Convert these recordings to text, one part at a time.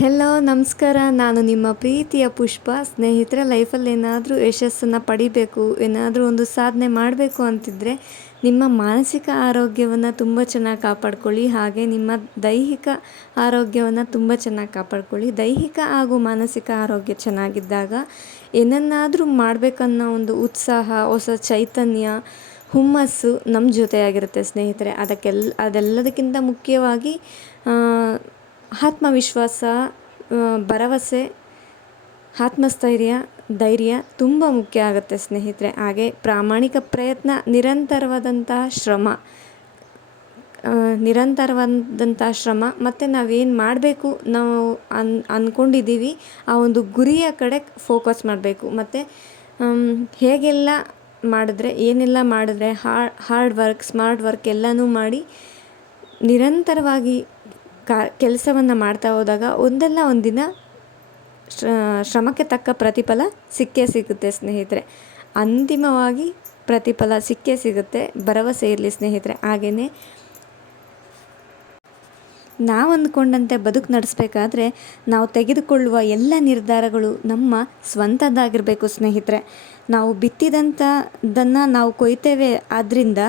Hello ನಮಸ್ಕಾರ. ನಾನು ನಿಮ್ಮ ಪ್ರೀತಿಯ ಪುಷ್ಪ. ಸ್ನೇಹಿತರೆ, ಲೈಫಲ್ಲಿ ಏನಾದರೂ ಯಶಸ್ಸನ್ನು ಪಡಿಬೇಕು, ಏನಾದರೂ ಒಂದು ಸಾಧನೆ ಮಾಡಬೇಕು ಅಂತಿದ್ದರೆ ನಿಮ್ಮ ಮಾನಸಿಕ ಆರೋಗ್ಯವನ್ನು ತುಂಬ ಚೆನ್ನಾಗಿ ಕಾಪಾಡ್ಕೊಳ್ಳಿ. ಹಾಗೆ ನಿಮ್ಮ ದೈಹಿಕ ಆರೋಗ್ಯವನ್ನು ತುಂಬ ಚೆನ್ನಾಗಿ ಕಾಪಾಡ್ಕೊಳ್ಳಿ. ದೈಹಿಕ ಹಾಗೂ ಮಾನಸಿಕ ಆರೋಗ್ಯ ಚೆನ್ನಾಗಿದ್ದಾಗ ಏನನ್ನಾದರೂ ಮಾಡಬೇಕನ್ನೋ ಒಂದು ಉತ್ಸಾಹ, ಹೊಸ ಚೈತನ್ಯ, ಹುಮ್ಮಸ್ಸು ನಮ್ಮ ಜೊತೆಯಾಗಿರುತ್ತೆ ಸ್ನೇಹಿತರೆ. ಅದಕ್ಕೆಲ್ಲ ಅದೆಲ್ಲದಕ್ಕಿಂತ ಮುಖ್ಯವಾಗಿ ಆತ್ಮವಿಶ್ವಾಸ ಭರವಸೆ, ಆತ್ಮಸ್ಥೈರ್ಯ, ಧೈರ್ಯ ತುಂಬ ಮುಖ್ಯ ಆಗುತ್ತೆ ಸ್ನೇಹಿತರೆ. ಹಾಗೆ ಪ್ರಾಮಾಣಿಕ ಪ್ರಯತ್ನ, ನಿರಂತರವಾದಂತಹ ಶ್ರಮ ನಿರಂತರವಾದಂಥ ಶ್ರಮ, ಮತ್ತು ನಾವೇನು ಮಾಡಬೇಕು ನಾವು ಅನ್ ಅಂದ್ಕೊಂಡಿದ್ದೀವಿ ಆ ಒಂದು ಗುರಿಯ ಕಡೆ ಫೋಕಸ್ ಮಾಡಬೇಕು. ಮತ್ತು ಹೇಗೆಲ್ಲ ಮಾಡಿದ್ರೆ, ಏನೆಲ್ಲ ಮಾಡಿದ್ರೆ ಹಾರ್ಡ್ ವರ್ಕ್ ಸ್ಮಾರ್ಟ್ ವರ್ಕ್ ಎಲ್ಲನೂ ಮಾಡಿ ನಿರಂತರವಾಗಿ ಕಾ, ಕೆಲಸವನ್ನು ಮಾಡ್ತಾ ಹೋದಾಗ ಒಂದಲ್ಲ ಒಂದಿನ ಶ್ರಮಕ್ಕೆ ತಕ್ಕ ಪ್ರತಿಫಲ ಸಿಕ್ಕೇ ಸಿಗುತ್ತೆ ಸ್ನೇಹಿತರೆ. ಅಂತಿಮವಾಗಿ ಪ್ರತಿಫಲ ಸಿಕ್ಕೇ ಸಿಗುತ್ತೆ, ಭರವಸೆ ಇರಲಿ ಸ್ನೇಹಿತರೆ. ಹಾಗೆಯೇ ನಾವು ಅಂದ್ಕೊಂಡಂತೆ ಬದುಕು ನಡೆಸಬೇಕಾದ್ರೆ ನಾವು ತೆಗೆದುಕೊಳ್ಳುವ ಎಲ್ಲ ನಿರ್ಧಾರಗಳು ನಮ್ಮ ಸ್ವಂತದ್ದಾಗಿರಬೇಕು ಸ್ನೇಹಿತರೆ. ನಾವು ಬಿತ್ತಿದಂಥದ್ದನ್ನು ನಾವು ಕೊಯ್ತೇವೆ ಆದ್ದರಿಂದ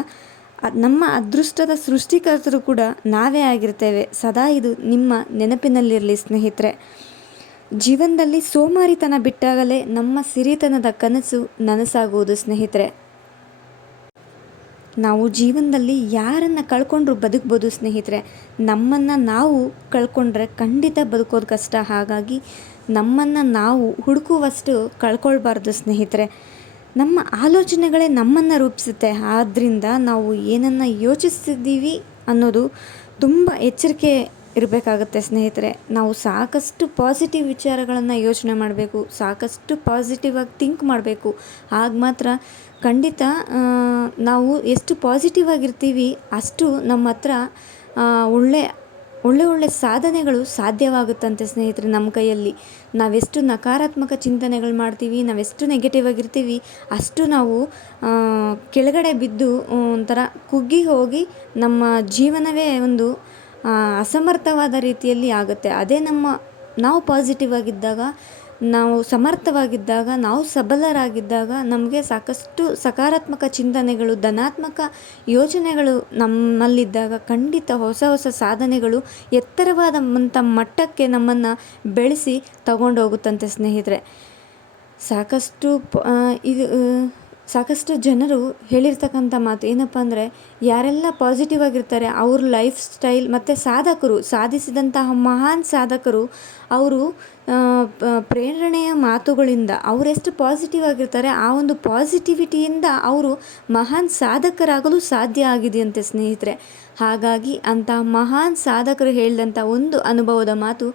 ನಮ್ಮ ಅದೃಷ್ಟದ ಸೃಷ್ಟಿಕರ್ತರು ಕೂಡ ನಾವೇ ಆಗಿರ್ತೇವೆ. ಸದಾ ಇದು ನಿಮ್ಮ ನೆನಪಿನಲ್ಲಿರಲಿ ಸ್ನೇಹಿತರೆ. ಜೀವನದಲ್ಲಿ ಸೋಮಾರಿತನ ಬಿಟ್ಟಾಗಲೇ ನಮ್ಮ ಸಿರಿತನದ ಕನಸು ನನಸಾಗುವುದು ಸ್ನೇಹಿತರೆ. ನಾವು ಜೀವನದಲ್ಲಿ ಯಾರನ್ನು ಕಳ್ಕೊಂಡ್ರೂ ಬದುಕ್ಬೋದು ಸ್ನೇಹಿತರೆ. ನಮ್ಮನ್ನು ನಾವು ಕಳ್ಕೊಂಡ್ರೆ ಖಂಡಿತ ಬದುಕೋದು ಕಷ್ಟ. ಹಾಗಾಗಿ ನಮ್ಮನ್ನು ನಾವು ಹುಡುಕುವಷ್ಟು ಕಳ್ಕೊಳ್ಬಾರ್ದು ಸ್ನೇಹಿತರೆ. ನಮ್ಮ ಆಲೋಚನೆಗಳೇ ನಮ್ಮನ್ನು ರೂಪಿಸುತ್ತೆ. ಆದ್ದರಿಂದ ನಾವು ಏನನ್ನು ಯೋಚಿಸ್ತಿದ್ದೀವಿ ಅನ್ನೋದು ತುಂಬ ಎಚ್ಚರಿಕೆ ಇರಬೇಕಾಗುತ್ತೆ ಸ್ನೇಹಿತರೆ. ನಾವು ಸಾಕಷ್ಟು ಪಾಸಿಟಿವ್ ವಿಚಾರಗಳನ್ನು ಯೋಚನೆ ಮಾಡಬೇಕು, ಸಾಕಷ್ಟು ಪಾಸಿಟಿವ್ ಆಗಿ ಥಿಂಕ್ ಮಾಡಬೇಕು. ಆಗ ಮಾತ್ರ ಖಂಡಿತ ನಾವು ಎಷ್ಟು ಪಾಸಿಟಿವ್ ಆಗಿರ್ತೀವಿ ಅಷ್ಟು ನಮ್ಮ ಹತ್ರ ಒಳ್ಳೆ ಒಳ್ಳೆ ಒಳ್ಳೆ ಸಾಧನೆಗಳು ಸಾಧ್ಯವಾಗುತ್ತಂತೆ ಸ್ನೇಹಿತರೆ ನಮ್ಮ ಕೈಯಲ್ಲಿ. ನಾವೆಷ್ಟು ನಕಾರಾತ್ಮಕ ಚಿಂತನೆಗಳು ಮಾಡ್ತೀವಿ, ನಾವೆಷ್ಟು ನೆಗೆಟಿವ್ ಆಗಿರ್ತೀವಿ, ಅಷ್ಟು ನಾವು ಕೆಳಗಡೆ ಬಿದ್ದು ಒಂಥರ ಕುಗ್ಗಿ ಹೋಗಿ ನಮ್ಮ ಜೀವನವೇ ಒಂದು ಅಸಮರ್ಥವಾದ ರೀತಿಯಲ್ಲಿ ಆಗುತ್ತೆ. ಅದೇ ನಮ್ಮ, ನಾವು ಪಾಸಿಟಿವ್ ಆಗಿದ್ದಾಗ ನಾವು ಸಮರ್ಥವಾಗಿದ್ದಾಗ, ನಾವು ಸಬಲರಾಗಿದ್ದಾಗ ನಮಗೆ ಸಾಕಷ್ಟು ಸಕಾರಾತ್ಮಕ ಚಿಂತನೆಗಳು, ಧನಾತ್ಮಕ ಯೋಚನೆಗಳು ನಮ್ಮಲ್ಲಿದ್ದಾಗ ಖಂಡಿತ ಹೊಸ ಹೊಸ ಸಾಧನೆಗಳು ಎತ್ತರವಾದಂಥ ಮಟ್ಟಕ್ಕೆ ನಮ್ಮನ್ನು ಬೆಳೆಸಿ ತಗೊಂಡೋಗುತ್ತಂತೆ ಸ್ನೇಹಿತರೆ. ಸಾಕಷ್ಟು ಇದು ಸಾಕಷ್ಟು ಜನರು ಹೇಳಿರ್ತಕ್ಕಂಥ ಮಾತು ಏನಪ್ಪ ಅಂದರೆ, ಯಾರೆಲ್ಲ ಪಾಸಿಟಿವ್ ಆಗಿರ್ತಾರೆ, ಅವ್ರ ಲೈಫ್ ಸ್ಟೈಲ್ ಮತ್ತು ಸಾಧಕರು, ಸಾಧಿಸಿದಂತಹ ಮಹಾನ್ ಸಾಧಕರು, ಅವರು ಪ್ರೇರಣೆಯ ಮಾತುಗಳಿಂದ ಅವರೆಷ್ಟು ಪಾಸಿಟಿವ್ ಆಗಿರ್ತಾರೆ, ಆ ಒಂದು ಪಾಸಿಟಿವಿಟಿಯಿಂದ ಅವರು ಮಹಾನ್ ಸಾಧಕರಾಗಲು ಸಾಧ್ಯ ಆಗಿದೆಯಂತೆ ಸ್ನೇಹಿತರೆ. ಹಾಗಾಗಿ ಅಂತಹ ಮಹಾನ್ ಸಾಧಕರು ಹೇಳಿದಂಥ ಒಂದು ಅನುಭವದ ಮಾತು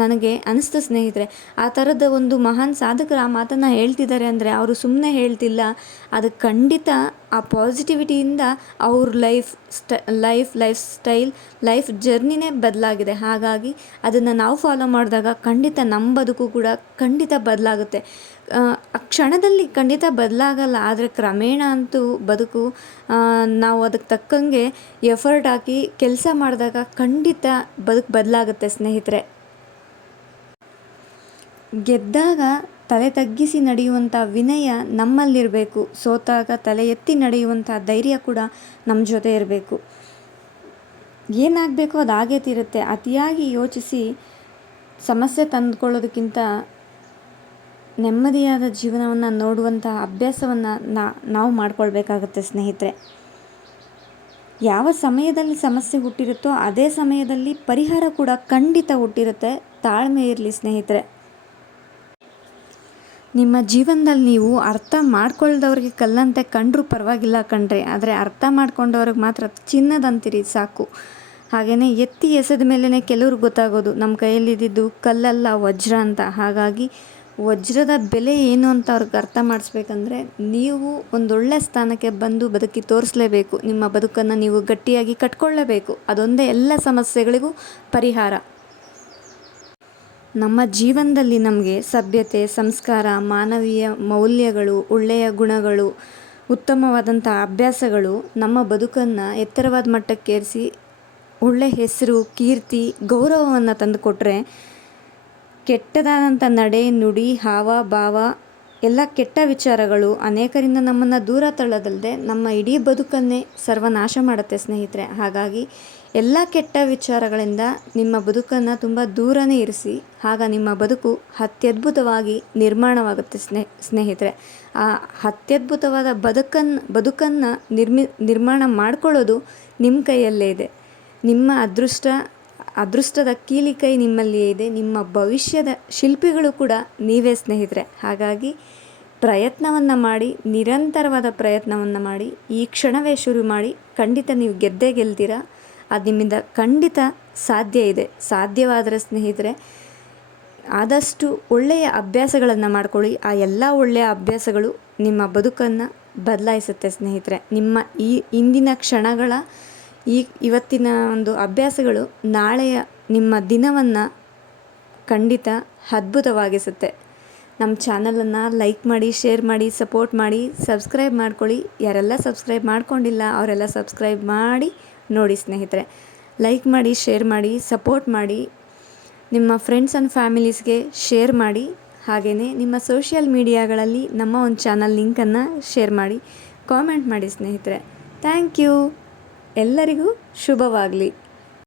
ನನಗೆ ಅನಿಸ್ತು ಸ್ನೇಹಿತರೆ, ಆ ಥರದ ಒಂದು ಮಹಾನ್ ಸಾಧಕರು ಆ ಮಾತನ್ನು ಹೇಳ್ತಿದ್ದಾರೆ ಅಂದರೆ ಅವರು ಸುಮ್ಮನೆ ಹೇಳ್ತಿಲ್ಲ. ಅದು ಖಂಡಿತ ಆ ಪಾಸಿಟಿವಿಟಿಯಿಂದ ಅವ್ರ ಲೈಫ್ ಸ್ಟ ಲೈಫ್ ಲೈಫ್ ಸ್ಟೈಲ್ ಲೈಫ್ ಜರ್ನಿನೇ ಬದಲಾಗಿದೆ. ಹಾಗಾಗಿ ಅದನ್ನು ನಾವು ಫಾಲೋ ಮಾಡಿದಾಗ ಖಂಡಿತ ನಮ್ಮ ಬದುಕು ಕೂಡ ಖಂಡಿತ ಬದಲಾಗುತ್ತೆ. ಆ ಕ್ಷಣದಲ್ಲಿ ಖಂಡಿತ ಬದಲಾಗಲ್ಲ, ಆದರೆ ಕ್ರಮೇಣ ಅಂತೂ ಬದುಕು ನಾವು ಅದಕ್ಕೆ ತಕ್ಕಂಗೆ ಎಫರ್ಟ್ ಹಾಕಿ ಕೆಲಸ ಮಾಡಿದಾಗ ಖಂಡಿತ ಬದುಕು ಬದಲಾಗುತ್ತೆ ಸ್ನೇಹಿತರೆ. ಗೆದ್ದಾಗ ತಲೆ ತಗ್ಗಿಸಿ ನಡೆಯುವಂಥ ವಿನಯ ನಮ್ಮಲ್ಲಿರಬೇಕು. ಸೋತಾಗ ತಲೆ ಎತ್ತಿ ನಡೆಯುವಂಥ ಧೈರ್ಯ ಕೂಡ ನಮ್ಮ ಜೊತೆ ಇರಬೇಕು. ಏನಾಗಬೇಕೋ ಅದು ಆಗೇ ತೀರುತ್ತೆ. ಅತಿಯಾಗಿ ಯೋಚಿಸಿ ಸಮಸ್ಯೆ ತಂದುಕೊಳ್ಳೋದಕ್ಕಿಂತ ನೆಮ್ಮದಿಯಾದ ಜೀವನವನ್ನು ನೋಡುವಂಥ ಅಭ್ಯಾಸವನ್ನು ನಾವು ಮಾಡಿಕೊಳ್ಬೇಕಾಗತ್ತೆ ಸ್ನೇಹಿತರೆ. ಯಾವ ಸಮಯದಲ್ಲಿ ಸಮಸ್ಯೆ ಹುಟ್ಟಿರುತ್ತೋ ಅದೇ ಸಮಯದಲ್ಲಿ ಪರಿಹಾರ ಕೂಡ ಖಂಡಿತ ಹುಟ್ಟಿರುತ್ತೆ. ತಾಳ್ಮೆ ಇರಲಿ ಸ್ನೇಹಿತರೆ. ನಿಮ್ಮ ಜೀವನದಲ್ಲಿ ನೀವು ಅರ್ಥ ಮಾಡ್ಕೊಳ್ದವ್ರಿಗೆ ಕಲ್ಲಂತೆ ಕಂಡರೂ ಪರವಾಗಿಲ್ಲ ಕಣ್ರಿ. ಆದರೆ ಅರ್ಥ ಮಾಡ್ಕೊಂಡವ್ರಿಗೆ ಮಾತ್ರ ಚಿನ್ನದಂತೀರಿ ಸಾಕು. ಹಾಗೆಯೇ ಎತ್ತಿ ಎಸೆದ ಮೇಲೇ ಕೆಲವ್ರಿಗೆ ಗೊತ್ತಾಗೋದು. ನಮ್ಮ ಕೈಯಲ್ಲಿದ್ದು ಕಲ್ಲಲ್ಲ ವಜ್ರ ಅಂತ. ಹಾಗಾಗಿ ವಜ್ರದ ಬೆಲೆ ಏನು ಅಂತ ಅವ್ರಿಗೆ ಅರ್ಥ ಮಾಡಿಸ್ಬೇಕಂದ್ರೆ ನೀವು ಒಂದೊಳ್ಳೆ ಸ್ಥಾನಕ್ಕೆ ಬಂದು ಬದುಕಿ ತೋರಿಸಲೇಬೇಕು. ನಿಮ್ಮ ಬದುಕನ್ನು ನೀವು ಗಟ್ಟಿಯಾಗಿ ಕಟ್ಕೊಳ್ಳೇಬೇಕು. ಅದೊಂದೇ ಎಲ್ಲ ಸಮಸ್ಯೆಗಳಿಗೂ ಪರಿಹಾರ. ನಮ್ಮ ಜೀವನದಲ್ಲಿ ನಮಗೆ ಸಭ್ಯತೆ, ಸಂಸ್ಕಾರ, ಮಾನವೀಯ ಮೌಲ್ಯಗಳು, ಒಳ್ಳೆಯ ಗುಣಗಳು, ಉತ್ತಮವಾದಂಥ ಅಭ್ಯಾಸಗಳು ನಮ್ಮ ಬದುಕನ್ನು ಎತ್ತರವಾದ ಮಟ್ಟಕ್ಕೇರಿಸಿ ಒಳ್ಳೆ ಹೆಸರು, ಕೀರ್ತಿ, ಗೌರವವನ್ನು ತಂದುಕೊಟ್ರೆ ಕೆಟ್ಟದಾದಂಥ ನಡೆ, ನುಡಿ, ಹಾವ, ಭಾವ, ಎಲ್ಲ ಕೆಟ್ಟ ವಿಚಾರಗಳು ಅನೇಕರಿಂದ ನಮ್ಮನ್ನು ದೂರ ತಳ್ಳೋದಲ್ಲದೆ ನಮ್ಮ ಇಡೀ ಬದುಕನ್ನೇ ಸರ್ವನಾಶ ಮಾಡುತ್ತೆ ಸ್ನೇಹಿತರೆ. ಹಾಗಾಗಿ ಎಲ್ಲ ಕೆಟ್ಟ ವಿಚಾರಗಳಿಂದ ನಿಮ್ಮ ಬದುಕನ್ನು ತುಂಬ ದೂರನೇ ಇರಿಸಿ, ಆಗ ನಿಮ್ಮ ಬದುಕು ಅತ್ಯದ್ಭುತವಾಗಿ ನಿರ್ಮಾಣವಾಗುತ್ತೆ ಸ್ನೇ, ಸ್ನೇಹಿತರೆ. ಆ ಅತ್ಯದ್ಭುತವಾದ ಬದುಕನ್ನು ಬದುಕನ್ನು ನಿರ್ಮಿ, ನಿರ್ಮಾಣ ಮಾಡಿಕೊಳ್ಳೋದು ನಿಮ್ಮ ಕೈಯಲ್ಲೇ ಇದೆ. ನಿಮ್ಮ ಅದೃಷ್ಟ, ಅದೃಷ್ಟದ ಕೀಲಿ ಕೈ ನಿಮ್ಮಲ್ಲಿಯೇ ಇದೆ. ನಿಮ್ಮ ಭವಿಷ್ಯದ ಶಿಲ್ಪಿಗಳು ಕೂಡ ನೀವೇ ಸ್ನೇಹಿತರೆ. ಹಾಗಾಗಿ ಪ್ರಯತ್ನವನ್ನು ಮಾಡಿ, ನಿರಂತರವಾದ ಪ್ರಯತ್ನವನ್ನು ಮಾಡಿ, ಈ ಕ್ಷಣವೇ ಶುರು ಮಾಡಿ, ಖಂಡಿತ ನೀವು ಗೆದ್ದೇ ಗೆಲ್ತೀರಾ? ಅದು ನಿಮ್ಮಿಂದ ಖಂಡಿತ ಸಾಧ್ಯ ಇದೆ. ಸಾಧ್ಯವಾದರೆ ಸ್ನೇಹಿತರೆ, ಆದಷ್ಟು ಒಳ್ಳೆಯ ಅಭ್ಯಾಸಗಳನ್ನು ಮಾಡ್ಕೊಳ್ಳಿ. ಆ ಎಲ್ಲ ಒಳ್ಳೆಯ ಅಭ್ಯಾಸಗಳು ನಿಮ್ಮ ಬದುಕನ್ನು ಬದಲಾಯಿಸುತ್ತೆ ಸ್ನೇಹಿತರೆ. ನಿಮ್ಮ ಈ ಇಂದಿನ ಕ್ಷಣಗಳ ಈ ಇವತ್ತಿನ ಒಂದು ಅಭ್ಯಾಸಗಳು ನಾಳೆಯ ನಿಮ್ಮ ದಿನವನ್ನು ಖಂಡಿತ ಅದ್ಭುತವಾಗಿಸುತ್ತೆ. ನಮ್ಮ ಚಾನಲನ್ನು ಲೈಕ್ ಮಾಡಿ, ಶೇರ್ ಮಾಡಿ, ಸಪೋರ್ಟ್ ಮಾಡಿ, ಸಬ್ಸ್ಕ್ರೈಬ್ ಮಾಡ್ಕೊಳ್ಳಿ. ಯಾರೆಲ್ಲ ಸಬ್ಸ್ಕ್ರೈಬ್ ಮಾಡ್ಕೊಂಡಿಲ್ಲ, ಅವರೆಲ್ಲ ಸಬ್ಸ್ಕ್ರೈಬ್ ಮಾಡಿ ನೋಡಿ ಸ್ನೇಹಿತರೆ ಲೈಕ್ ಮಾಡಿ ಶೇರ್ ಮಾಡಿ ಸಪೋರ್ಟ್ ಮಾಡಿ, ನಿಮ್ಮ ಫ್ರೆಂಡ್ಸ್ ಆ್ಯಂಡ್ ಫ್ಯಾಮಿಲೀಸ್ಗೆ ಶೇರ್ ಮಾಡಿ ಹಾಗೆಯೇ ನಿಮ್ಮ ಸೋಷಿಯಲ್ ಮೀಡಿಯಾಗಳಲ್ಲಿ ನಮ್ಮ ಒಂದು ಚಾನಲ್ ಲಿಂಕನ್ನು ಶೇರ್ ಮಾಡಿ ಕಾಮೆಂಟ್ ಮಾಡಿ ಸ್ನೇಹಿತರೆ. ಥ್ಯಾಂಕ್ ಯು ಎಲ್ಲರಿಗೂ ಶುಭವಾಗಲಿ.